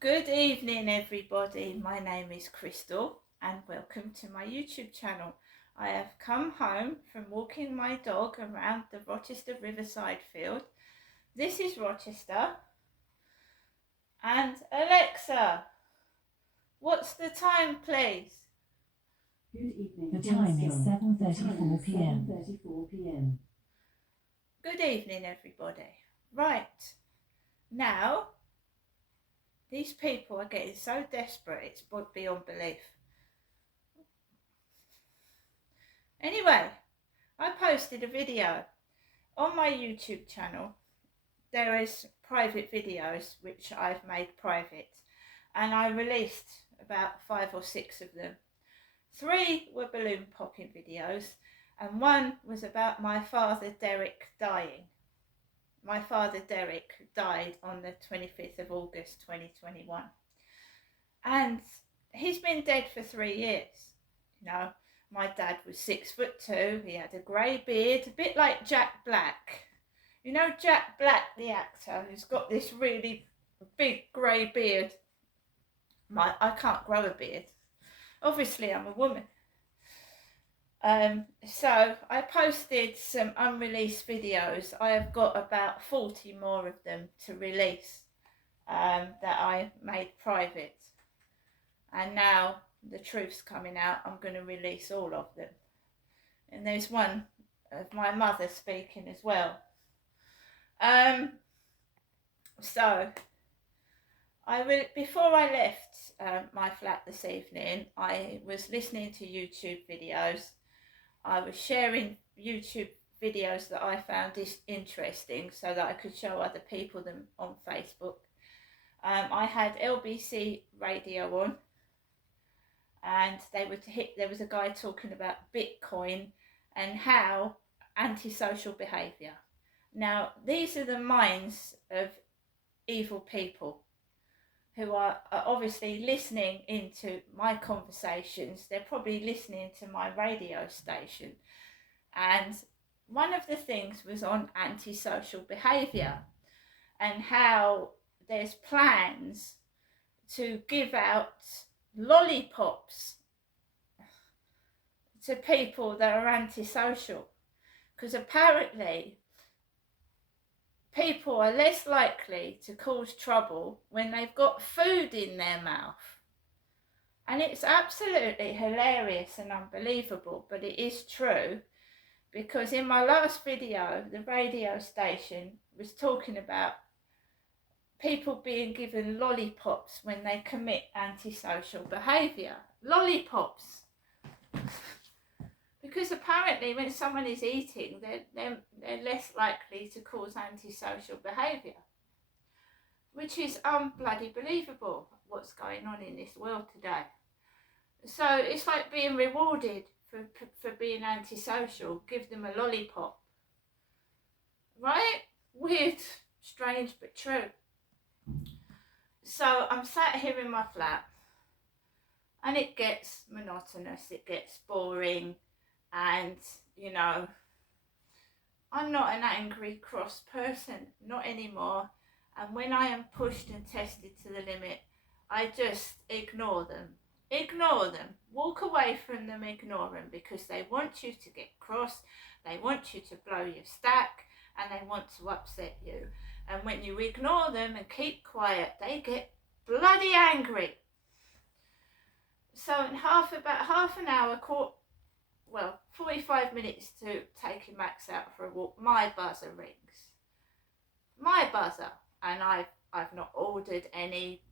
Good evening, everybody. My name is Crystal and welcome to my YouTube channel. I have come home from walking my dog around the Rochester Riverside field. This is Rochester. And Alexa, what's the time, please? Good evening. The time is 7:34 p.m. 7:34 p.m. Good evening, everybody. Right, now, these people are getting so desperate, it's beyond belief. Anyway, I posted a video on my YouTube channel. There is private videos which I've made private, and I released about 5 or 6 of them. 3 were balloon popping videos, and 1 was about my father Derek dying. My father Derek died on the 25th of August 2021, and he's been dead for 3 years. You know, my dad was 6'2". He had a grey beard, a bit like Jack Black. You know Jack Black, the actor, who's got this really big grey beard. I can't grow a beard. Obviously, I'm a woman. So I posted some unreleased videos. I have got about 40 more of them to release that I made private. And now the truth's coming out. I'm going to release all of them. And there's one of my mother speaking as well. So before I left my flat this evening, I was listening to YouTube videos. I was sharing YouTube videos that I found interesting so that I could show other people them on Facebook. I had LBC radio on, and there was a guy talking about Bitcoin and how antisocial behaviour. Now, these are the minds of evil people who are obviously listening into my conversations. They're probably listening to my radio station. And one of the things was on antisocial behaviour and how there's plans to give out lollipops to people that are antisocial. Because apparently people are less likely to cause trouble when they've got food in their mouth. And it's absolutely hilarious and unbelievable, but it is true, because in my last video, the radio station was talking about people being given lollipops when they commit antisocial behaviour. Lollipops. Because apparently when someone is eating, they're less likely to cause antisocial behaviour. Which is unbloody believable, what's going on in this world today. So it's like being rewarded for being antisocial. Give them a lollipop. Right? Weird, strange, but true. So I'm sat here in my flat, and it gets monotonous, it gets boring. And, you know, I'm not an angry, cross person, not anymore. And when I am pushed and tested to the limit, I just ignore them. Ignore them. Walk away from them, ignore them, because they want you to get cross, they want you to blow your stack, and they want to upset you. And when you ignore them and keep quiet, they get bloody angry. So in about half an hour, 45 minutes to taking Max out for a walk, my buzzer rings. My buzzer. And I've not ordered any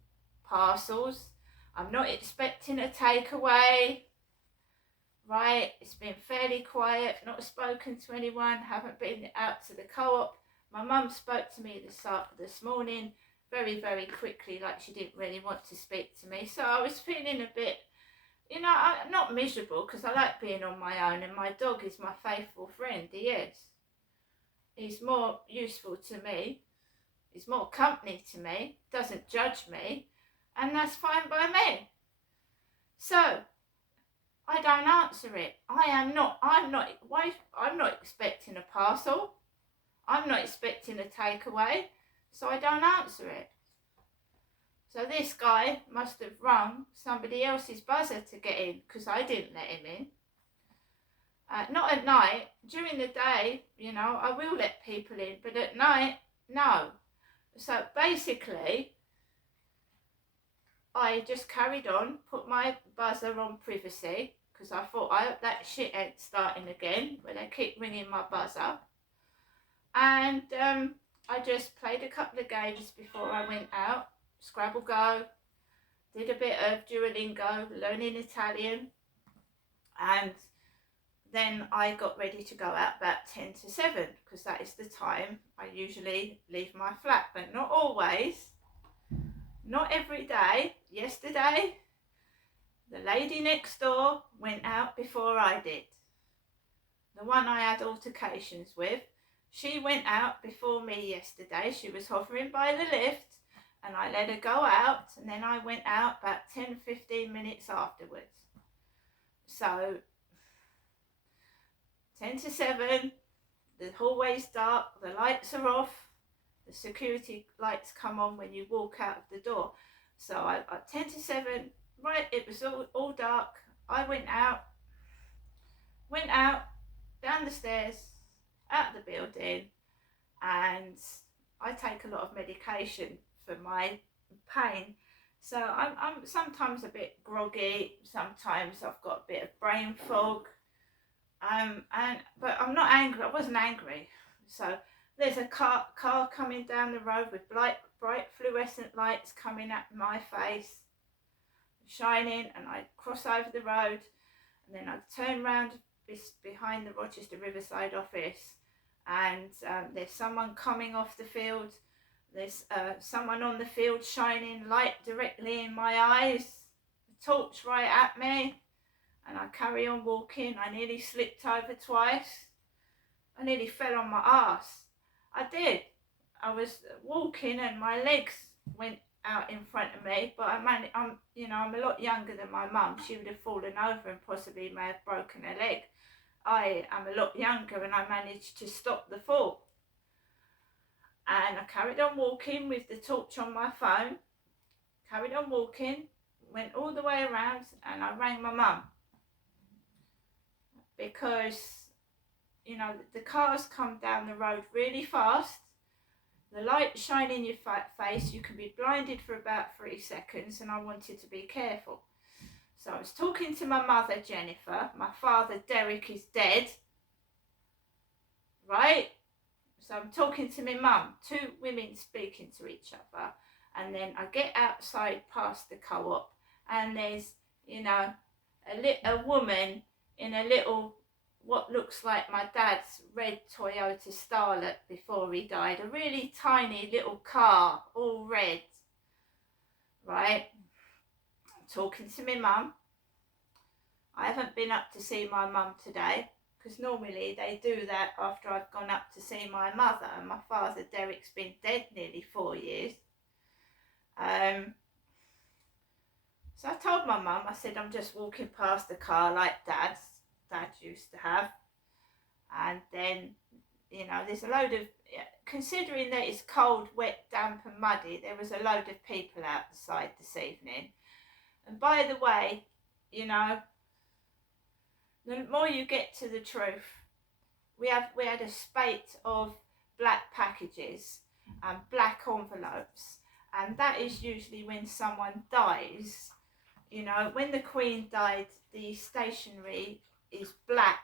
parcels. I'm not expecting a takeaway. Right? It's been fairly quiet, not spoken to anyone, haven't been out to the co-op. My mum spoke to me this morning very, very quickly, like she didn't really want to speak to me. So I was feeling a bit, you know, I'm not miserable, because I like being on my own, and my dog is my faithful friend. He is. He's more useful to me. He's more company to me. Doesn't judge me. And that's fine by me. So, I don't answer it. I'm not expecting a parcel. I'm not expecting a takeaway. so I don't answer it. So this guy must have rung somebody else's buzzer to get in, because I didn't let him in. Not at night. During the day, you know, I will let people in, but at night, no. So basically, I just carried on, put my buzzer on privacy, because I thought, I hope that shit ain't starting again, where they keep ringing my buzzer. And I just played a couple of games before I went out. Scrabble Go, did a bit of Duolingo, learning Italian, and then I got ready to go out about 10 to 7, because that is the time I usually leave my flat, but not always, not every day. Yesterday, the lady next door went out before I did. The one I had altercations with, she went out before me yesterday. She was hovering by the lift, and I let her go out, and then I went out about 10-15 minutes afterwards. So 10 to 7, the hallway's dark, the lights are off, the security lights come on when you walk out of the door. So I 10 to 7, right, it was all dark. I went out, down the stairs, out of the building, and I take a lot of medication for my pain. So I'm sometimes a bit groggy, sometimes I've got a bit of brain fog. But I'm not angry. I wasn't angry. So there's a car coming down the road with bright fluorescent lights coming at my face, shining, and I cross over the road, and then I turn round behind the Rochester Riverside office, and there's someone coming off the field. There's someone on the field shining light directly in my eyes, a torch right at me. And I carry on walking. I nearly slipped over twice. I nearly fell on my arse. I did. I was walking and my legs went out in front of me, but I'm a lot younger than my mum. She would have fallen over and possibly may have broken her leg. I am a lot younger, and I managed to stop the fall. And I carried on walking with the torch on my phone. Carried on walking, went all the way around, and I rang my mum. Because, you know, the cars come down the road really fast. The light shine in your face. You can be blinded for about 3 seconds, and I wanted to be careful. So I was talking to my mother, Jennifer. My father, Derek, is dead. Right? So I'm talking to my mum, 2 women speaking to each other. And then I get outside past the co-op, and there's, you know, a woman in a little, what looks like my dad's red Toyota Starlet before he died. A really tiny little car, all red. Right? I'm talking to my mum. I haven't been up to see my mum today, because normally they do that after I've gone up to see my mother. And my father, Derek's been dead nearly 4 years. So I told my mum, I said, I'm just walking past the car like Dad used to have. And then, you know, there's a load of, considering that it's cold, wet, damp and muddy, there was a load of people outside this evening. And by the way, you know, the more you get to the truth, we had a spate of black packages and black envelopes, and that is usually when someone dies. You know, when the Queen died, the stationery is black.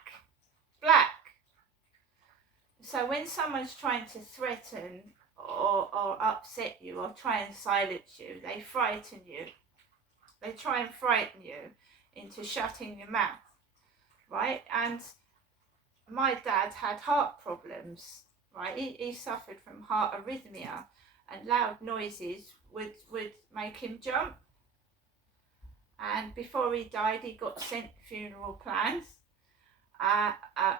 So when someone's trying to threaten or upset you or try and silence you, they frighten you. They try and frighten you into shutting your mouth, right? And my dad had heart problems, right? He suffered from heart arrhythmia, and loud noises would make him jump. And before he died, he got sent funeral plans,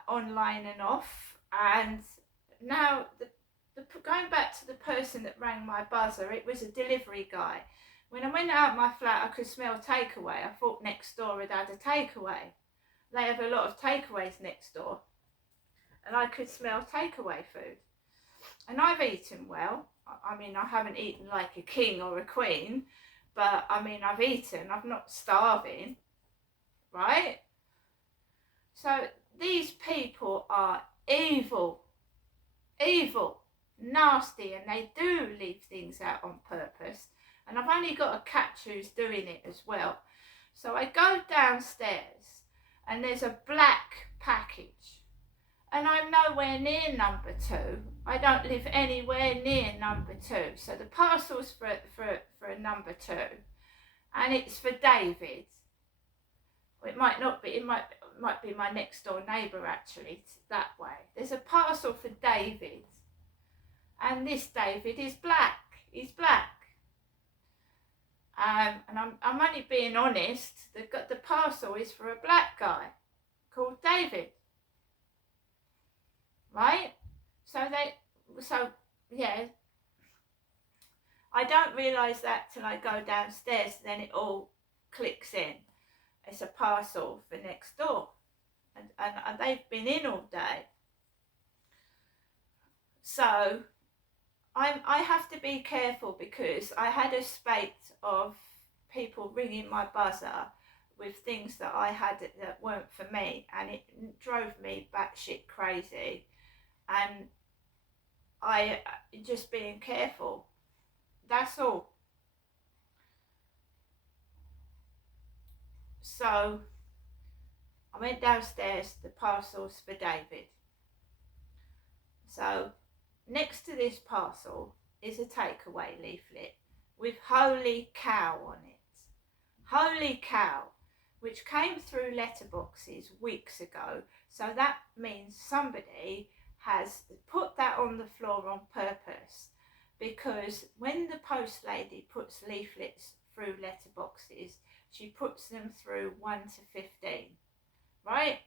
online and off. And now, going back to the person that rang my buzzer, it was a delivery guy. When I went out my flat, I could smell takeaway. I thought next door had a takeaway. They have a lot of takeaways next door. And I could smell takeaway food. And I've eaten well. I mean, I haven't eaten like a king or a queen, but I mean, I've eaten, I'm not starving, right? So these people are evil, nasty, and they do leave things out on purpose. And I've only got a cat who's doing it as well. So I go downstairs and there's a black package. And I'm nowhere near number 2. I don't live anywhere near number 2. So the parcel's for number 2. And it's for David. It might not be, it might be my next door neighbour actually, that way. There's a parcel for David. And this David is black. He's black. And I'm only being honest. The parcel is for a black guy called David. Right? So yeah. I don't realise that till I go downstairs. Then it all clicks in. It's a parcel for next door, and they've been in all day. So I have to be careful, because I had a spate of people ringing my buzzer with things that I had that weren't for me, and it drove me batshit crazy. And I just being careful. That's all. So I went downstairs, the parcel's for David. So next to this parcel is a takeaway leaflet with Holy Cow on it. Holy Cow, which came through letterboxes weeks ago. So that means somebody has put that on the floor on purpose, because when the post lady puts leaflets through letterboxes, she puts them through 1 to 15, right?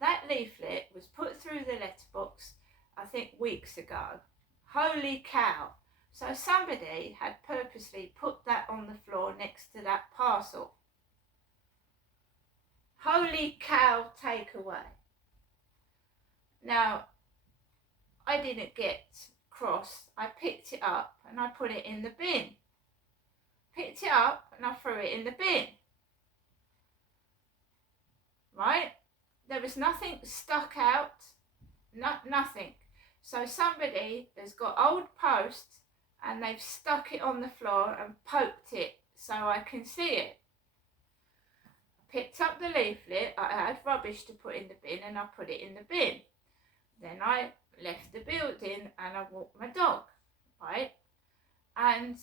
That leaflet was put through the letterbox, I think, weeks ago. Holy cow. So somebody had purposely put that on the floor next to that parcel. Holy cow takeaway. Now, I didn't get cross. I picked it up and I put it in the bin. Picked it up and I threw it in the bin. Right? There was nothing stuck out. Nothing. So somebody has got old posts and they've stuck it on the floor and poked it so I can see it. Picked up the leaflet. I had rubbish to put in the bin and I put it in the bin. Then I left the building and I walked my dog, right? And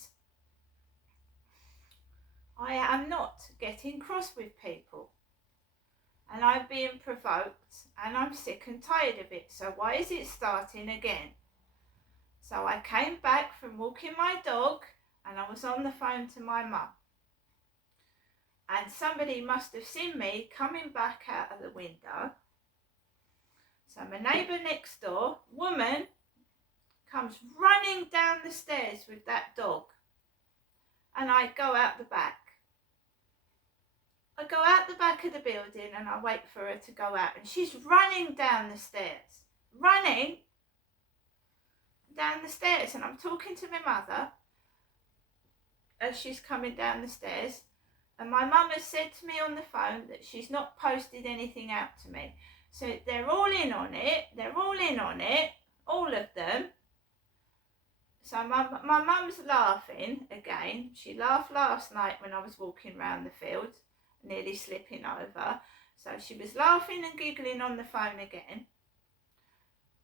I am not getting cross with people. And I'm being provoked and I'm sick and tired of it. So why is it starting again? So I came back from walking my dog and I was on the phone to my mum. And somebody must have seen me coming back out of the window. So my neighbour next door, woman, comes running down the stairs with that dog. And I go out the back. I go out the back of the building and I wait for her to go out. And she's running down the stairs. Running down the stairs. And I'm talking to my mother as she's coming down the stairs. And my mum has said to me on the phone that she's not posted anything out to me. So they're all in on it. They're all in on it. All of them. So my mum's laughing again. She laughed last night when I was walking round the field, nearly slipping over. So she was laughing and giggling on the phone again.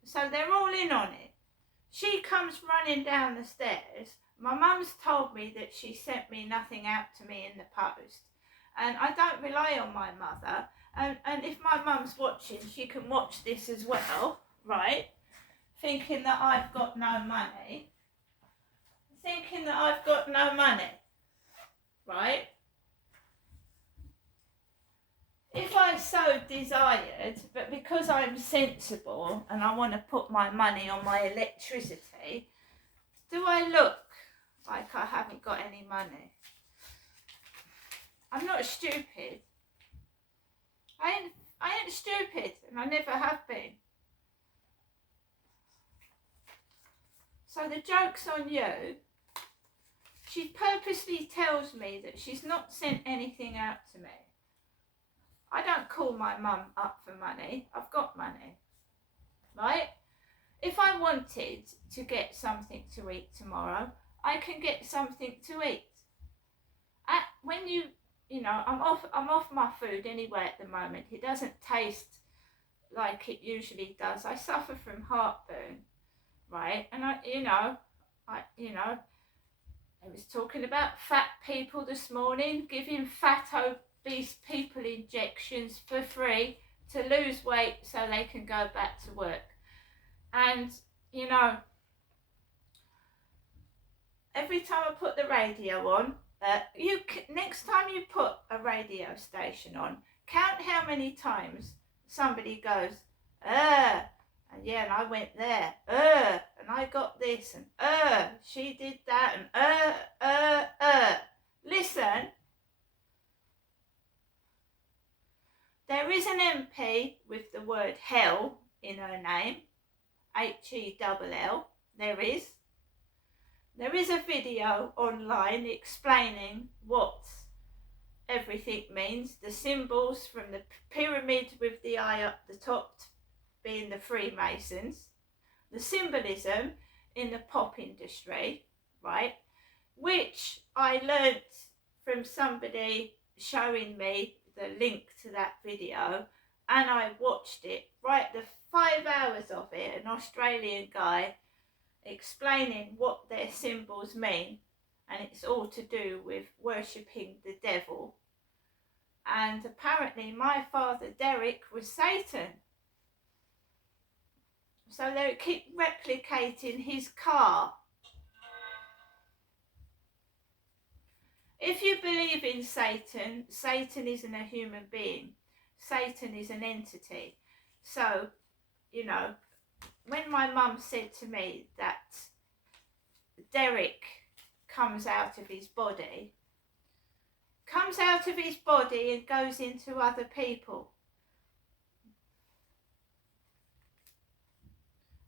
So they're all in on it. She comes running down the stairs. My mum's told me that she sent me nothing out to me in the post. And I don't rely on my mother. And if my mum's watching, she can watch this as well, right? Thinking that I've got no money. Thinking that I've got no money, right? If I so desired, but because I'm sensible and I want to put my money on my electricity, do I look like I haven't got any money? I'm not stupid. I ain't stupid, and I never have been. So the joke's on you. She purposely tells me that she's not sent anything out to me. I don't call my mum up for money. I've got money, right? If I wanted to get something to eat tomorrow, I can get something to eat. When you know, I'm off my food anyway at the moment. It doesn't taste like it usually does. I suffer from heartburn, right? And I was talking about fat people this morning, giving fat obese people injections for free to lose weight so they can go back to work. And you know, every time I put the radio on, next time you put a radio station on, count how many times somebody goes, and yeah, and I went there, and I got this, and she did that, and Listen, there is an MP with the word hell in her name, H-E-double-L, there is. There is a video online explaining what everything means. The symbols from the pyramid with the eye up the top being the Freemasons. The symbolism in the pop industry, right? Which I learnt from somebody showing me the link to that video, and I watched it, right, the 5 hours of it, an Australian guy explaining what their symbols mean, and it's all to do with worshipping the devil. And apparently my father Derek was Satan, so they keep replicating his car. If you believe in Satan, Satan isn't a human being. Satan is an entity. So, you know, when my mum said to me that Derek comes out of his body and goes into other people,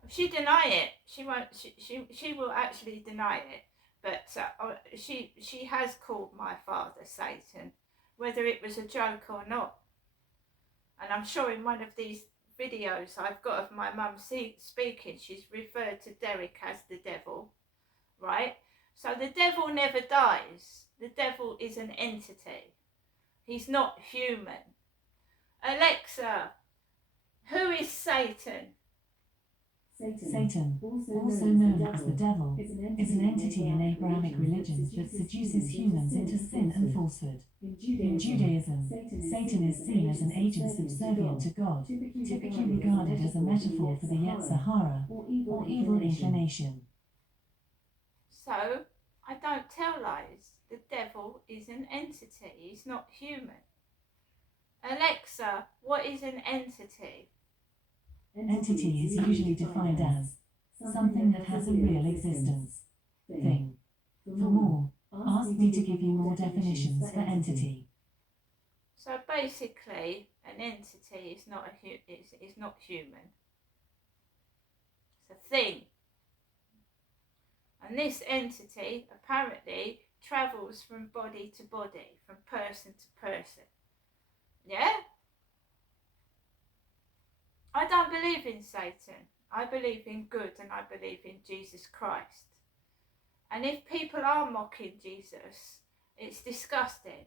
she deny it. She won't. She will actually deny it. But she has called my father Satan, whether it was a joke or not. And I'm sure in one of these videos I've got of my mum speaking, she's referred to Derek as the devil, right? So the devil never dies. The devil is an entity. He's not human. Alexa, who is Satan? Satan, also known as the devil, is an entity in Abrahamic religions that seduces humans into sin and falsehood. In Judaism, Satan is seen as an agent subservient to God, typically regarded as a metaphor for the Yetzer Hara, or evil inclination. So, I don't tell lies. The devil is an entity. He's not human. Alexa, what is an entity? Entity is usually defined as something that has a real existence. Thing. For more, ask me to give you more definitions for entity. So basically, an entity is not is not human. It's a thing. And this entity apparently travels from body to body, from person to person. Yeah? I don't believe in Satan. I believe in good, and I believe in Jesus Christ. And if people are mocking Jesus, it's disgusting.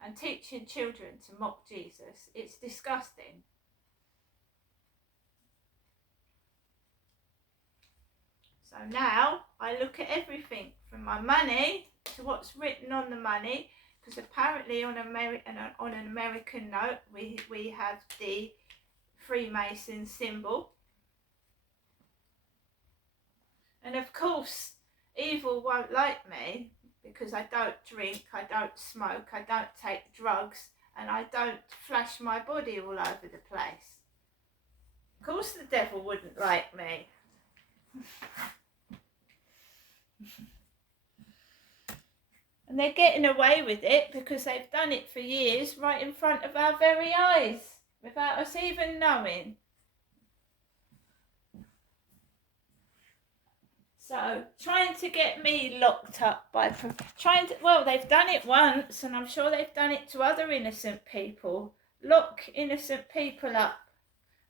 And teaching children to mock Jesus, it's disgusting. So now I look at everything from my money to what's written on the money, because apparently on an American note we have the Freemason symbol. And of course, evil won't like me because I don't drink, I don't smoke, I don't take drugs, and I don't flash my body all over the place. Of course the devil wouldn't like me. And they're getting away with it because they've done it for years right in front of our very eyes, without us even knowing. So trying to get me locked up by well, they've done it once, and I'm sure they've done it to other innocent people. Lock innocent people up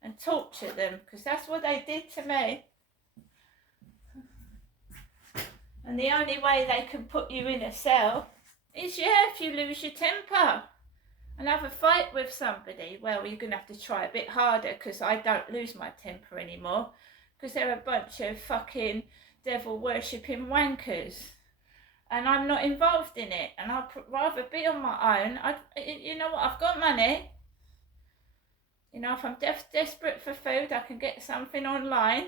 and torture them, because that's what they did to me. And the only way they can put you in a cell is, if you lose your temper and have a fight with somebody. Well, you're going to have to try a bit harder, because I don't lose my temper anymore, because they're a bunch of fucking devil worshipping wankers, and I'm not involved in it, and I'd rather be on my own. You know what, I've got money. You know, if I'm desperate for food, I can get something online,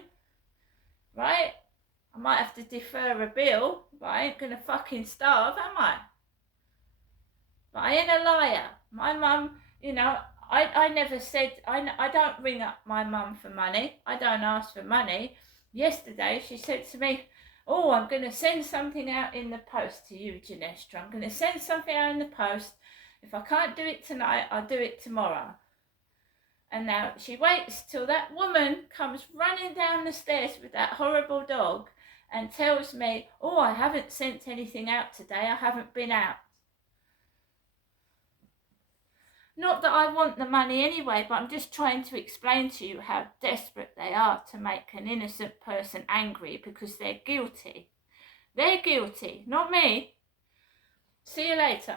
right? I might have to defer a bill, but I ain't gonna fucking starve, am I? But I ain't a liar. My mum, you know, I never said, I don't ring up my mum for money. I don't ask for money. Yesterday she said to me, oh, I'm going to send something out in the post to you, Ginestra. I'm going to send something out in the post. If I can't do it tonight, I'll do it tomorrow. And now she waits till that woman comes running down the stairs with that horrible dog and tells me, oh, I haven't sent anything out today. I haven't been out. Not that I want the money anyway, but I'm just trying to explain to you how desperate they are to make an innocent person angry because they're guilty. They're guilty, not me. See you later.